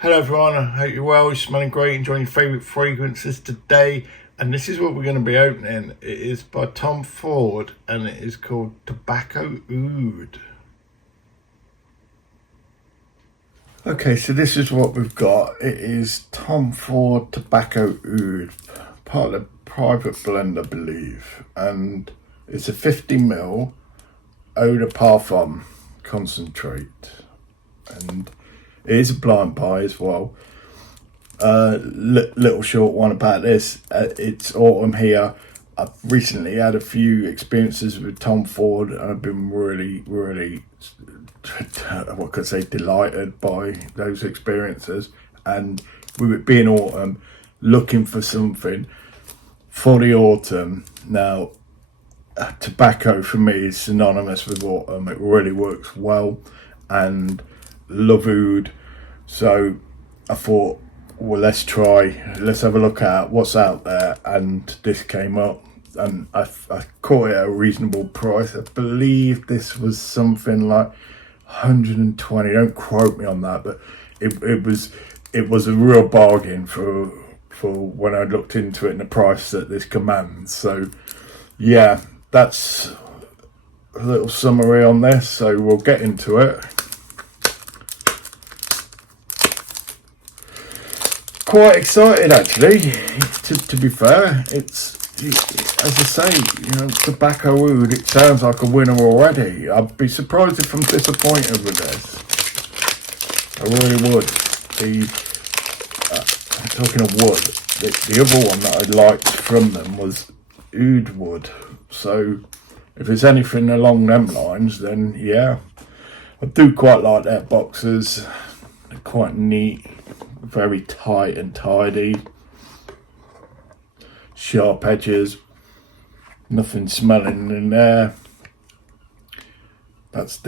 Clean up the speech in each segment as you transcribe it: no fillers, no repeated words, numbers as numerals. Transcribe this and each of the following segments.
Hello everyone, I hope you're well, you're smelling great, enjoying your favourite fragrances today. And this is what we're going to be opening. It is by Tom Ford and it is called Tobacco Oud. Okay, so this is what we've got. It is Tom Ford Tobacco Oud, part of the private blend I believe. And it's a 50ml eau de parfum concentrate. And it is a blind buy as well. Little short one about this. It's autumn here. I've recently had a few experiences with Tom Ford and I've been really, what could I say, delighted by those experiences. And with it being autumn, looking for something for the autumn. Now, tobacco for me is synonymous with autumn. It really works well, and love oud. So I thought, well, let's have a look at what's out there, and this came up and I caught it at a reasonable price. I believe this was something like 120, don't quote me on that, but it was a real bargain for when I looked into it and the price that this commands. So yeah, that's a little summary on this, so we'll get into it. Quite excited actually, to be fair. It's, as I say, you know, Tobacco Oud, it sounds like a winner already. I'd be surprised if I'm disappointed with this. I really would. Talking of wood, the other one that I liked from them was Oud wood. So if there's anything along them lines, then yeah. I do quite like their boxes. They're quite neat. Very tight and tidy, sharp edges, nothing smelling in there. That's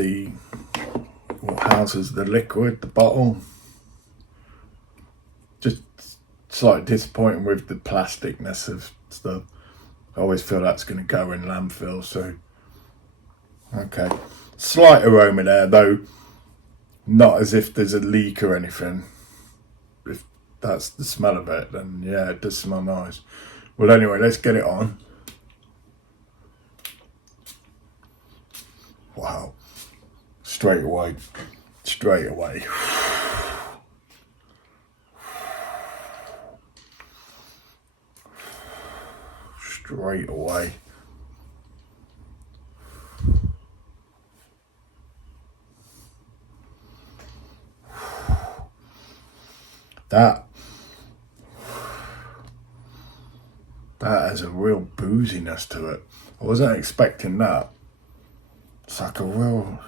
what houses the liquid, the bottle. Just slightly disappointing with the plasticness of stuff. I always feel that's going to go in landfill. So okay, slight aroma there though, not as if there's a leak or anything. If that's the smell of it, then yeah, it does smell nice. Well, anyway, let's get it on. Wow, straight away. Straight away. That has a real booziness to it. I wasn't expecting that. It's like a real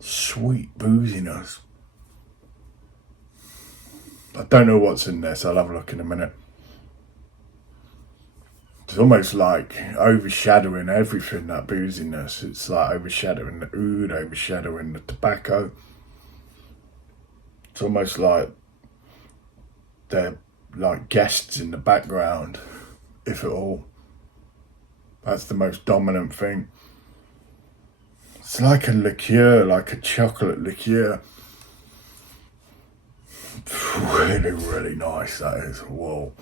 sweet booziness. I don't know what's in this. I'll have a look in a minute. It's almost like overshadowing everything, that booziness. It's like overshadowing the oud, overshadowing the tobacco. It's almost like they're like guests in the background, if at all. That's the most dominant thing. It's like a liqueur, like a chocolate liqueur. Really, really nice, that is. Whoa.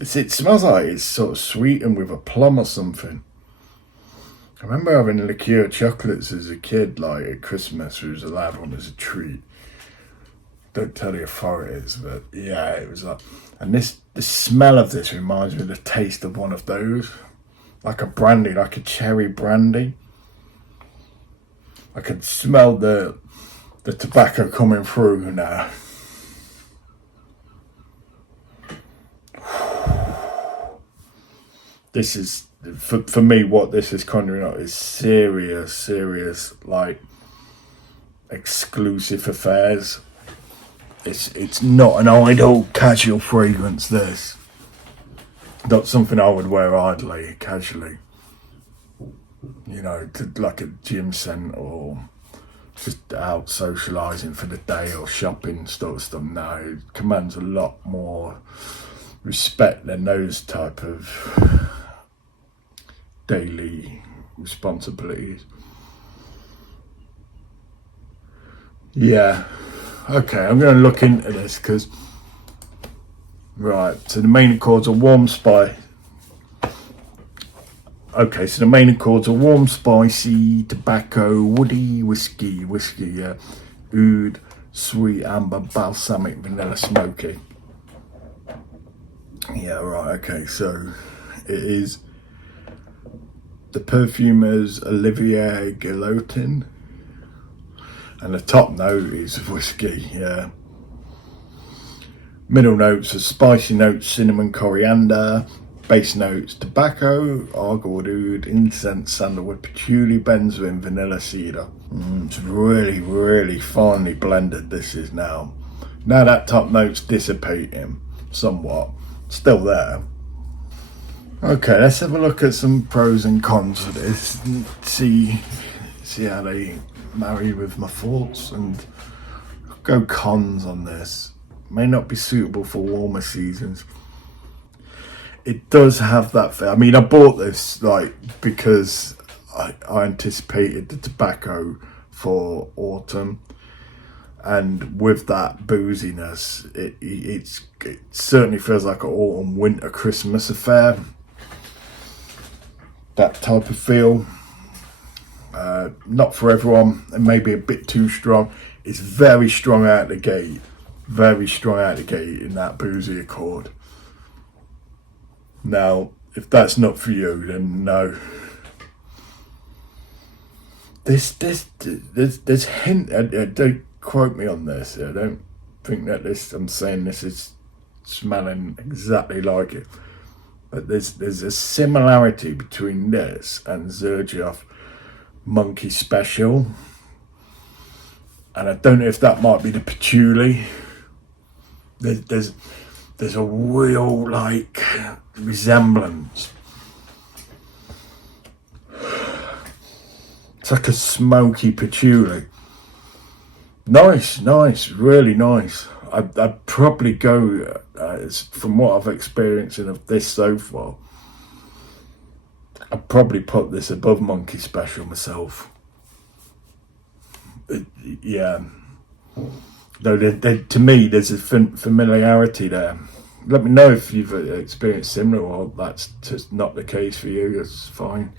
It smells like it's sort of sweetened with a plum or something. I remember having liqueur chocolates as a kid, like at Christmas. We was allowed one as a treat. Don't tell the authorities, but yeah, it was like, and the smell of this reminds me of the taste of one of those, like a brandy, like a cherry brandy. I could smell the tobacco coming through now. This is, for me, what this is conjuring up is serious, like, exclusive affairs. It's not an idle, casual fragrance, this. Not something I would wear idly, casually. You know, like a gym scent or just out socialising for the day or shopping sort of stuff. No, it commands a lot more respect than those type of daily responsibilities. Yeah, Okay, I'm going to look into this because, right, so the main accords are warm spice. Okay, so the main accords are warm, spicy, tobacco, woody, whiskey, yeah, oud, sweet, amber, balsamic, vanilla, smoky. Yeah, right, okay, so it is the perfumer's Olivier Gillotin, and the top note is whiskey, yeah. Middle notes are spicy notes, cinnamon, coriander. Base notes, tobacco, Agarwood, oud, incense, sandalwood, patchouli, benzoin, vanilla, cedar. It's really, really finely blended, this is now. Now that top note's dissipating somewhat. Still there. Okay, let's have a look at some pros and cons of this and see how they marry with my thoughts, and go cons on this. May not be suitable for warmer seasons. It does have that feel. I mean, I bought this because I anticipated the tobacco for autumn, and with that booziness, it certainly feels like an autumn, winter, Christmas affair. That type of feel. Not for everyone. It may be a bit too strong. It's very strong out the gate. Very strong out the gate in that boozy accord. Now, if that's not for you, then no. There's hint. Don't quote me on this. I don't think that I'm saying this is smelling exactly like it. But there's a similarity between this and Xerjoff Monkey Special. And I don't know if that might be the patchouli. There's a real resemblance. It's like a smoky patchouli. Nice, really nice. I'd probably go, from what I've experienced of this so far, I'd probably put this above Monkey Special myself. Yeah. Though to me, there's a familiarity there. Let me know if you've experienced similar, or that's just not the case for you. That's fine.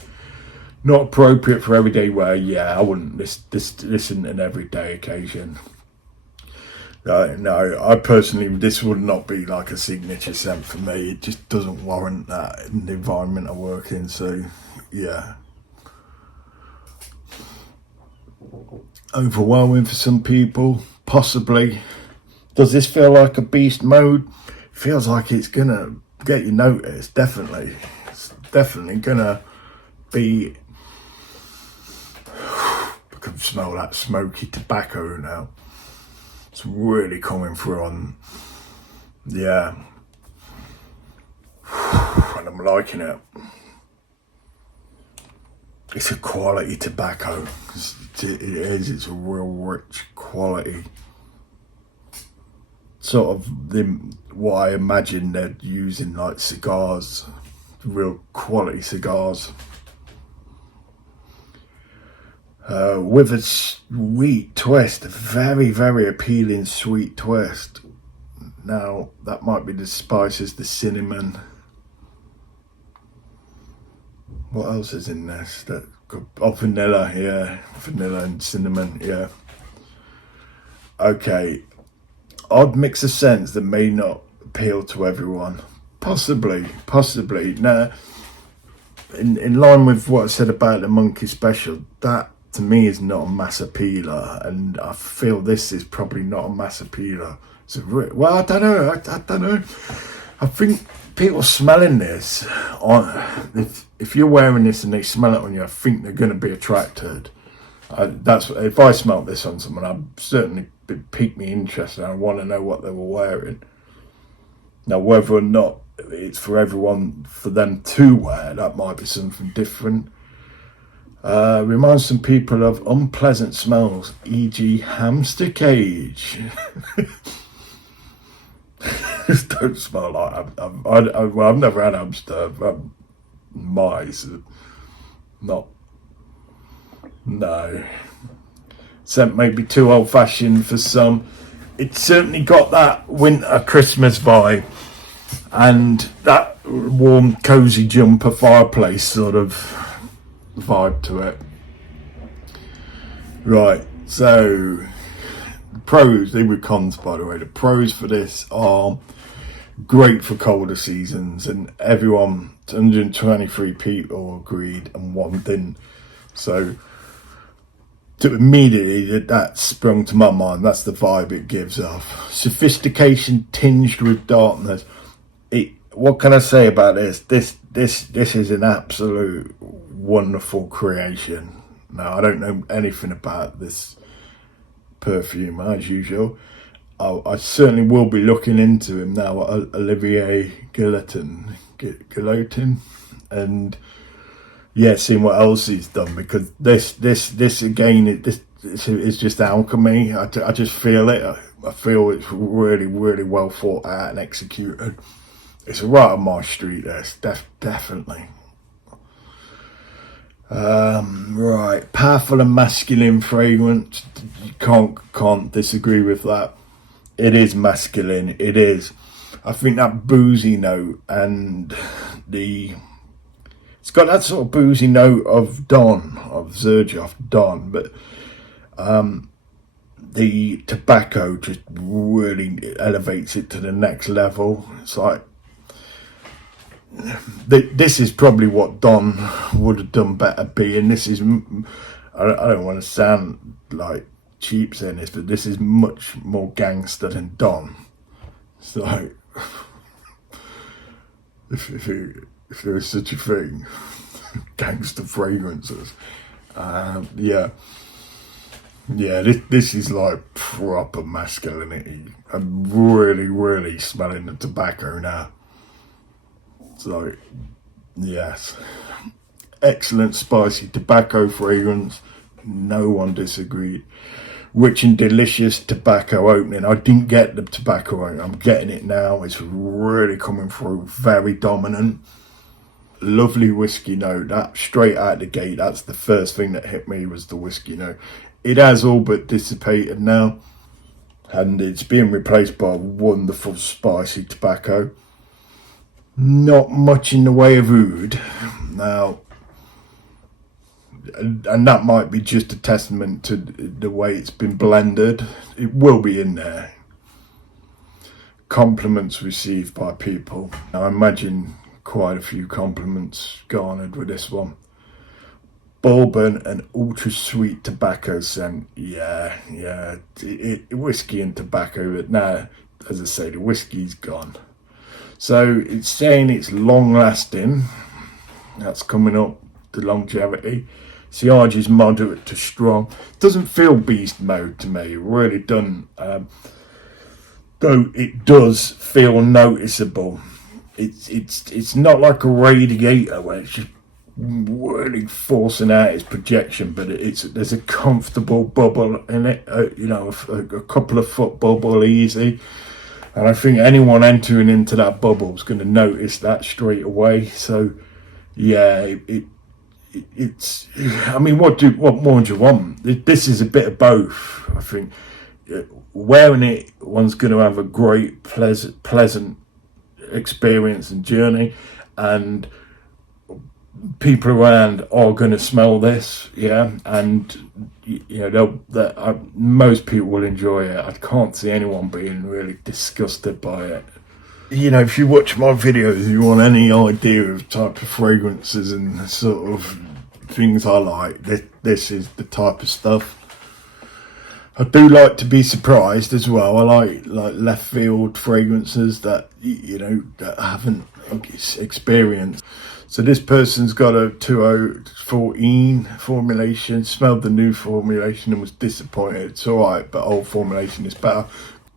Not appropriate for everyday wear. Yeah, I wouldn't. This isn't an everyday occasion. No, I personally, this would not be like a signature scent for me. It just doesn't warrant that in the environment I work in. So, yeah. Overwhelming for some people, possibly. Does this feel like a beast mode? Feels like it's gonna get you noticed. Definitely, it's definitely gonna be. I can smell that smoky tobacco now. It's really coming through on, yeah. And I'm liking it. It's a quality tobacco. It is. It's a real rich quality. Sort of what I imagine they're using, like cigars, real quality cigars. With a sweet twist, a very, very appealing sweet twist. Now, that might be the spices, the cinnamon. What else is in this? Vanilla, yeah. Vanilla and cinnamon, yeah. Okay. Odd mix of scents that may not appeal to everyone. Possibly. Now, in line with what I said about the Monkey Special, that to me is not a mass appealer, and I feel this is probably not a mass appealer. Well, I don't know. I don't know. I think people smelling this, if you're wearing this and they smell it on you, I think they're going to be attracted. That's if I smelt this on someone, I'd certainly pique me interest, and I want to know what they were wearing. Now, whether or not it's for everyone, for them to wear, that might be something different. Reminds some people of unpleasant smells, e.g. hamster cage. Just don't smell like I've never had hamster. I've had mice. No. Scent may be too old-fashioned for some. It's certainly got that winter Christmas vibe and that warm cozy jumper fireplace sort of vibe to it. Right, so pros, they were cons by the way. The pros for this are great for colder seasons, and everyone, 123 people agreed and one didn't. So immediately that sprung to my mind. That's the vibe it gives off. Sophistication tinged with darkness. What can I say about this? This is an absolute wonderful creation. Now, I don't know anything about this perfume as usual. I certainly will be looking into him now, Olivier Gillotin, and yeah, seeing what else he's done, because this again, this is just alchemy. I just feel it. I feel it's really, really well thought out and executed. It's right on my street. This definitely. Right, powerful and masculine fragrance. You can't disagree with that. It is masculine. It is. I think that boozy note and it's got that sort of boozy note of Don, of Xerjoff Don, but the tobacco just really elevates it to the next level. It's like, this is probably what Don would have done better being. This is, I don't want to sound like cheap saying this, but this is much more gangster than Don. So, if there is such a thing, gangster fragrances, yeah, this is like proper masculinity. I'm really smelling the tobacco now. So, yes, excellent spicy tobacco fragrance. No one disagreed. Rich and delicious tobacco opening. I didn't get the tobacco opening. I'm getting it now. It's really coming through. Very dominant. Lovely whiskey note. That straight out the gate. That's the first thing that hit me, was the whiskey note. It has all but dissipated now, and it's being replaced by wonderful spicy tobacco. Not much in the way of oud now, and that might be just a testament to the way it's been blended. It will be in there. Compliments received by people. I imagine quite a few compliments garnered with this one. Bourbon and ultra sweet tobacco scent. Yeah. Whiskey and tobacco, but now, as I say, the whiskey's gone. So it's saying it's long lasting. That's coming up, the longevity. Sillage is moderate to strong. Doesn't feel beast mode to me. It really doesn't. Though it does feel noticeable. It's not like a radiator where it's just really forcing out its projection, but there's a comfortable bubble in it. A couple of foot bubble easy. And I think anyone entering into that bubble is going to notice that straight away. So, yeah, it's. I mean, what more do you want? This is a bit of both. I think wearing it, one's going to have a great, pleasant experience and journey, and people around are going to smell this, yeah, and most people will enjoy it. I can't see anyone being really disgusted by it. If you watch my videos, you want any idea of type of fragrances and sort of things I like, this is the type of stuff. I do like to be surprised as well. I like left field fragrances that that I haven't experienced. So this person's got a 2014 formulation, smelled the new formulation and was disappointed. It's alright, but old formulation is better.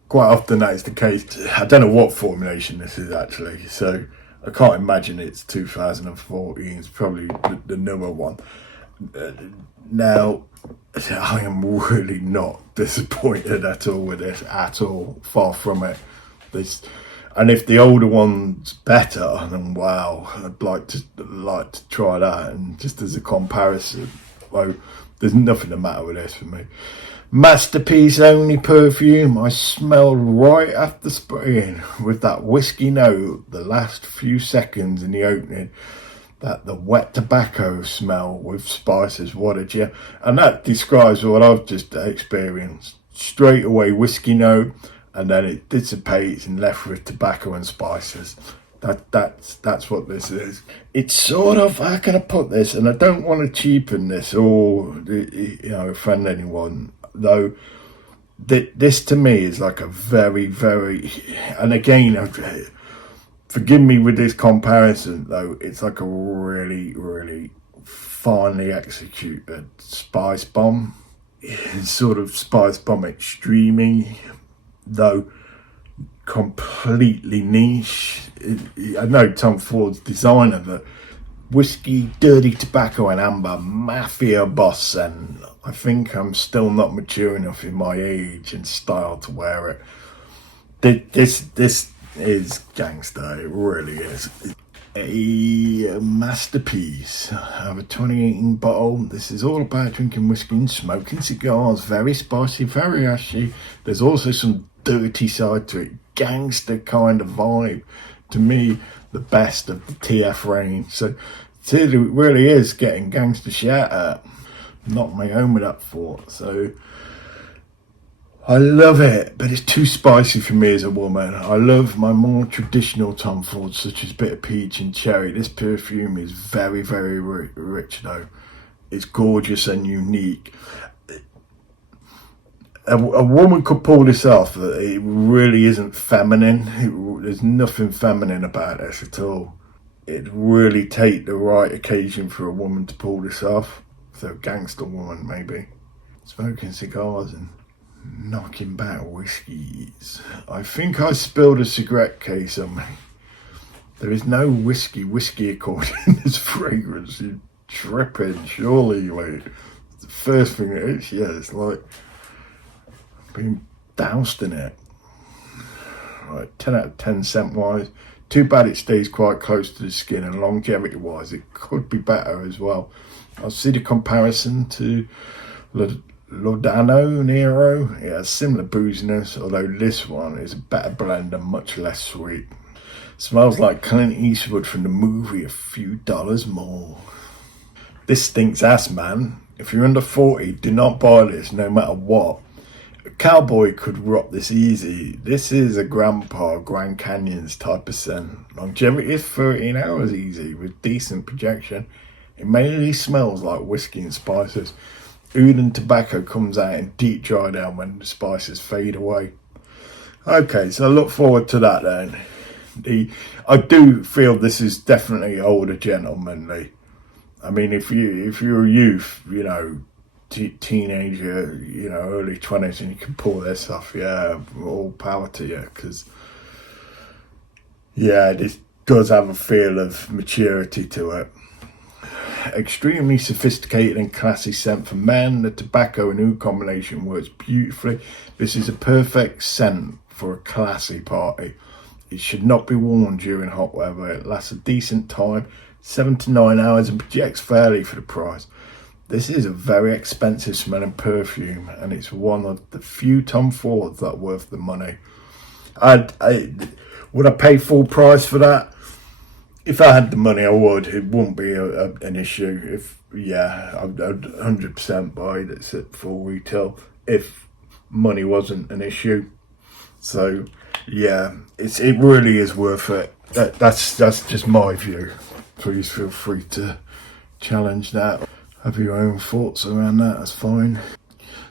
Quite often that is the case. I don't know what formulation this is actually, so I can't imagine it's 2014. It's probably the newer one. Now, I am really not disappointed at all with this, at all. Far from it. And if the older one's better, then wow, I'd like to try that. And just as a comparison, well, there's nothing the matter with this for me. Masterpiece only perfume. I smelled right after spraying with that whiskey note the last few seconds in the opening. That the wet tobacco smell with spices. What did you? And that describes what I've just experienced. Straight away whiskey note, and then it dissipates and left with tobacco and spices. That's what this is. It's sort of, how can I put this? And I don't want to cheapen this or offend anyone. Though this to me is like a very, very, and again, forgive me with this comparison though, it's like a really, really finely executed spice bomb. It's sort of spice bomb extreme, though completely niche. I know Tom Ford's designer, but whiskey, dirty tobacco and amber, mafia boss, and I think I'm still not mature enough in my age and style to wear it. This is gangster, it really is. A masterpiece. I have a 2018 bottle. This is all about drinking whiskey and smoking cigars. Very spicy, very ashy. There's also some dirty side to it. Gangster kind of vibe. To me, the best of the TF range. So it really is getting gangster shit at. Knocked my home with that thought. So I love it, but it's too spicy for me as a woman. I love my more traditional Tom Fords, such as bitter peach and cherry. This perfume is very, very rich though. It's gorgeous and unique. A woman could pull this off. It really isn't feminine. There's nothing feminine about this at all. It'd really take the right occasion for a woman to pull this off. So a gangster woman, maybe. Smoking cigars and knocking back whiskies. I think I spilled a cigarette case on me. There is no whiskey according to this fragrance. You're tripping, surely, mate. The first thing it is, yeah, it's like being doused in it. Right, 10 out of 10 scent wise. Too bad it stays quite close to the skin, and longevity wise it could be better as well. I'll see the comparison to Lodano Nero. It has similar booziness, although this one is a better blend and much less sweet. Smells like Clint Eastwood from the movie A Few Dollars More. This stinks ass, man. If you're under 40, do not buy this no matter what. A cowboy could rock this easy. This is a grandpa Grand Canyons type of scent. Longevity is 13 hours easy with decent projection. It mainly smells like whiskey and spices. Oud and tobacco comes out in deep dry down when the spices fade away. Okay, so I look forward to that then. I do feel this is definitely older gentlemanly. I mean, if you're a youth, teenager, early 20s, and you can pull this off, yeah, all power to you, because this does have a feel of maturity to it. Extremely sophisticated and classy scent for men. The tobacco and oud combination works beautifully. This is a perfect scent for a classy party. It should not be worn during hot weather. It lasts a decent time, 7 to 9 hours, and projects fairly for the price. This is a very expensive smelling perfume, and it's one of the few Tom Fords that are worth the money. Would I pay full price for that? If I had the money, I would. It wouldn't be an issue. I'd 100% buy this at full retail if money wasn't an issue. So, yeah, it really is worth it. That's just my view. Please feel free to challenge that. Have your own thoughts around that. That's fine.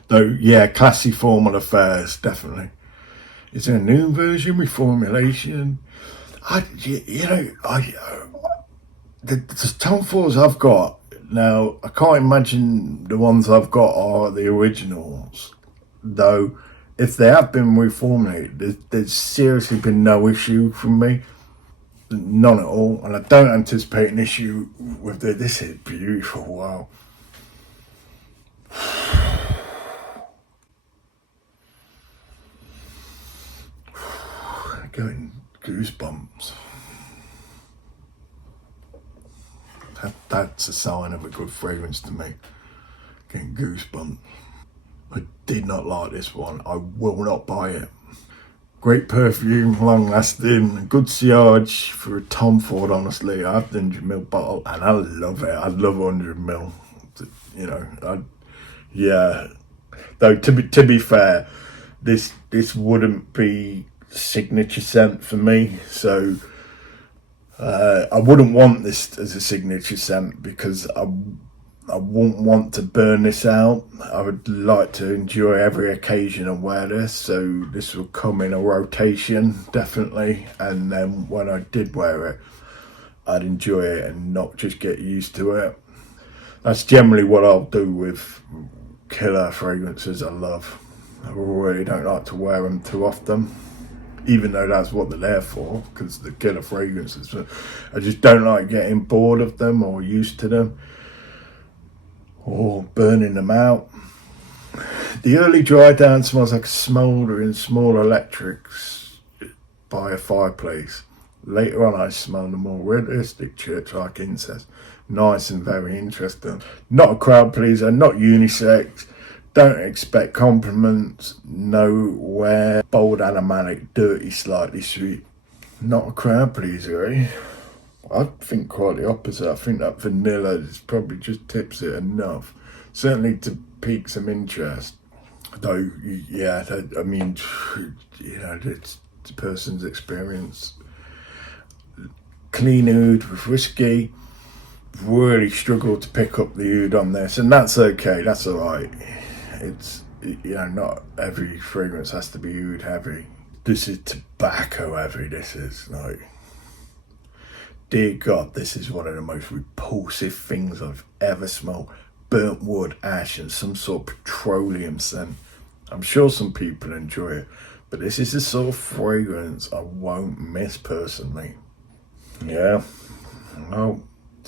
Though, yeah, classy formula fares, definitely. Is there a new version, reformulation? The Tom Fords I've got now, I can't imagine the ones I've got are the originals. Though, if they have been reformulated, there's seriously been no issue from me. None at all. And I don't anticipate an issue with this is beautiful, wow. Getting goosebumps. That's a sign of a good fragrance to me. Getting goosebumps. I did not like this one. I will not buy it. Great perfume, long lasting, good sillage for a Tom Ford, honestly. I have the 100ml bottle and I love it. I love 100ml. You know, yeah. Though to be fair, this wouldn't be signature scent for me. So I wouldn't want this as a signature scent because I wouldn't want to burn this out. I would like to enjoy every occasion and wear this, so this will come in a rotation, definitely. And then when I did wear it, I'd enjoy it and not just get used to it. That's generally what I'll do with killer fragrances I love. I really don't like to wear them too often, even though that's what they're there for, because the killer fragrances. I just don't like getting bored of them or used to them, or burning them out. The early dry down smells like a smouldering small electrics by a fireplace. Later on I smell the more realistic church-like incense. Nice and very interesting. Not a crowd pleaser, not unisex. Don't expect compliments. Nowhere. Bold, animalic, dirty, slightly sweet. Not a crowd pleaser, eh? I think quite the opposite. I think that vanilla is probably just tips it enough. Certainly to pique some interest. Though, yeah, I mean, you know, it's the person's experience. Clean oud with whiskey. Really struggled to pick up the oud on this, and that's okay. That's all right. It's, you know, not every fragrance has to be oud heavy. This is tobacco heavy. This is like, dear God, this is one of the most repulsive things I've ever smelled. Burnt wood, ash, and some sort of petroleum scent. I'm sure some people enjoy it, but this is the sort of fragrance I won't miss personally. Yeah, well,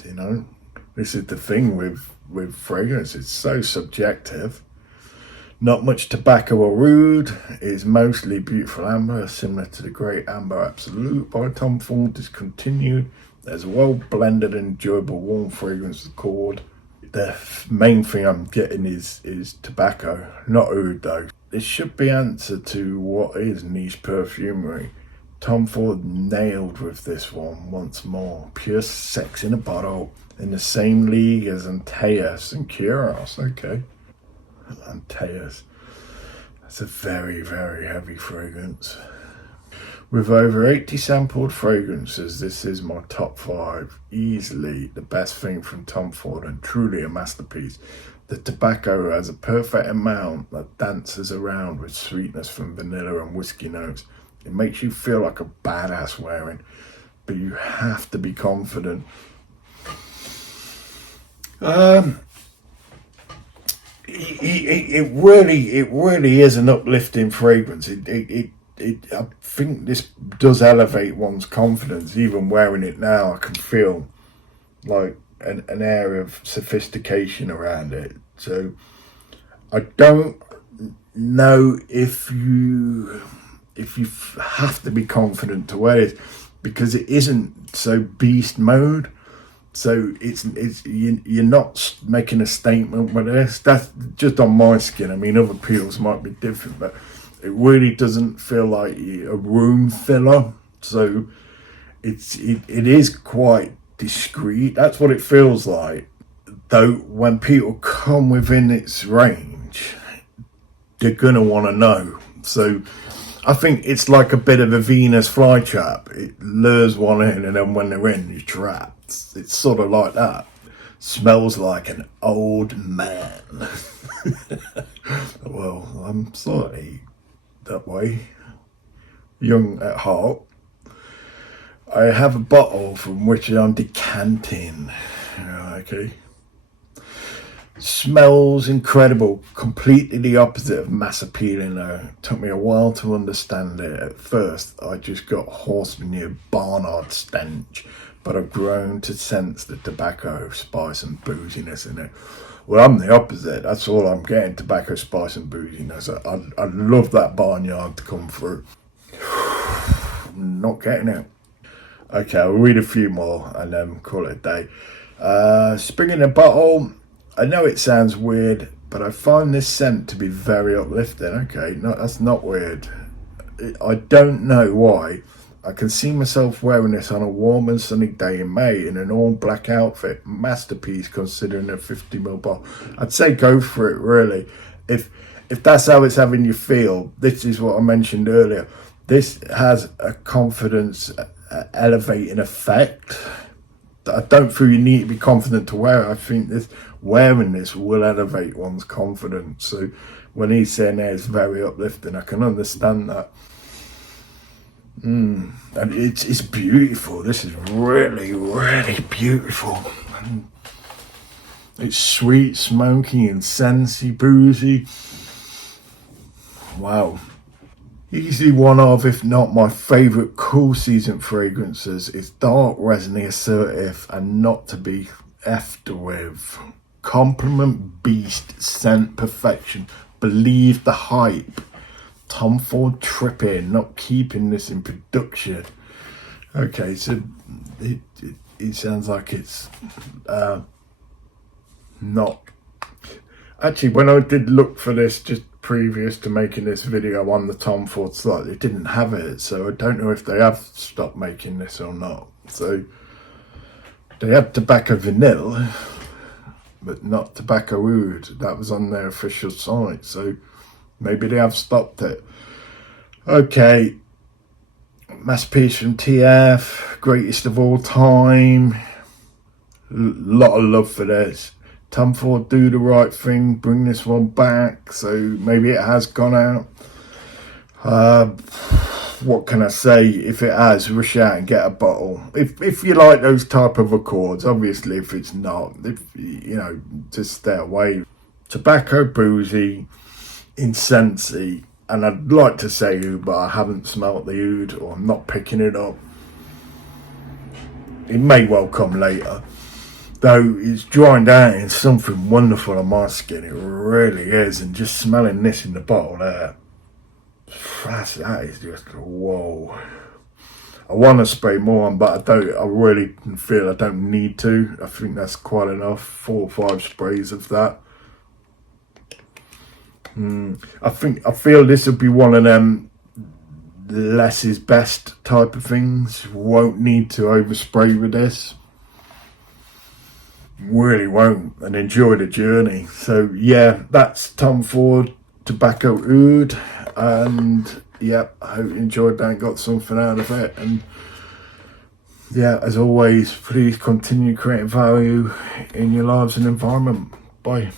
you know, this is the thing with fragrance. It's so subjective. Not much tobacco or oud. It's mostly beautiful amber, similar to the Great Amber Absolute by Tom Ford, discontinued. There's a well-blended, enjoyable, warm fragrance chord. The main thing I'm getting is tobacco, not oud though. This should be answer to what is niche perfumery. Tom Ford nailed with this one once more. Pure sex in a bottle, in the same league as Antaeus and Curios. Okay. Antaeus. That's a very, very heavy fragrance. With over 80 sampled fragrances, this is my top 5. Easily the best thing from Tom Ford and truly a masterpiece. The tobacco has a perfect amount that dances around with sweetness from vanilla and whiskey notes. It makes you feel like a badass wearing, but you have to be confident. It really is an uplifting fragrance. I think this does elevate one's confidence. Even wearing it now, I can feel like an air of sophistication around it. So I don't know if you have to be confident to wear it, because it isn't so beast mode. So it's you're not making a statement with this. That's just on my skin. I mean, other people's might be different, but it really doesn't feel like a room filler. So it is quite discreet. That's what it feels like. Though when people come within its range, they're gonna want to know. So I think it's like a bit of a Venus flytrap. It lures one in, and then when they're in, you're trapped. It's sort of like that. Smells like an old man. Well, I'm sorry that way. Young at heart. I have a bottle from which I'm decanting. Okay. Smells incredible. Completely the opposite of mass appealing though. Took me a while to understand it. At first, I just got horse manure barnyard stench, but I've grown to sense the tobacco, spice and booziness in it. Well, I'm the opposite. That's all I'm getting, tobacco, spice and booziness. I love that barnyard to come through. I'm not getting it. Okay, I'll read a few more and then call it a day. Spring in a bottle. I know it sounds weird, but I find this scent to be very uplifting. Okay, no, that's not weird. I don't know why. I can see myself wearing this on a warm and sunny day in May in an all black outfit. Masterpiece considering a 50ml bottle. I'd say go for it, really. If that's how it's having you feel, this is what I mentioned earlier. This has a confidence elevating effect. I don't feel you need to be confident to wear it. I think wearing this will elevate one's confidence. So when he's saying that it's very uplifting, I can understand that. And it's beautiful. This is really, really beautiful. And it's sweet, smoky, incensey, boozy. Wow. Easily one of, if not my favourite cool season fragrances. It's dark, resiny, assertive, and not to be effed with. Compliment beast, scent perfection. Believe the hype. Tom Ford tripping, not keeping this in production. Okay, so it sounds like it's not. Actually, when I did look for this just previous to making this video on the Tom Ford slot, it didn't have it, so I don't know if they have stopped making this or not. So they had Tobacco Vanilla, but not Tobacco Oud. That was on their official site, so maybe they have stopped it. Okay, masterpiece from TF, greatest of all time. Lot of love for this. Tom Ford do the right thing, bring this one back. So maybe it has gone out. What can I say? If it has, rush out and get a bottle. If you like those type of accords, obviously. If it's not, just stay away. Tobacco, boozy, incensey, and I'd like to say oud, but I haven't smelt the oud, or I'm not picking it up. It may well come later, though. It's drying down in something wonderful on my skin. It really is, and just smelling this in the bottle there, that is just whoa. I want to spray more on, but I really feel I don't need to. I think that's quite enough. 4 or 5 sprays of that. I feel this would be one of them less is best type of things. Won't need to overspray with this. Really won't, and enjoy the journey. So yeah, that's Tom Ford Tobacco Oud, and yeah, I hope you enjoyed that and got something out of it. And yeah, as always, please continue creating value in your lives and environment. Bye.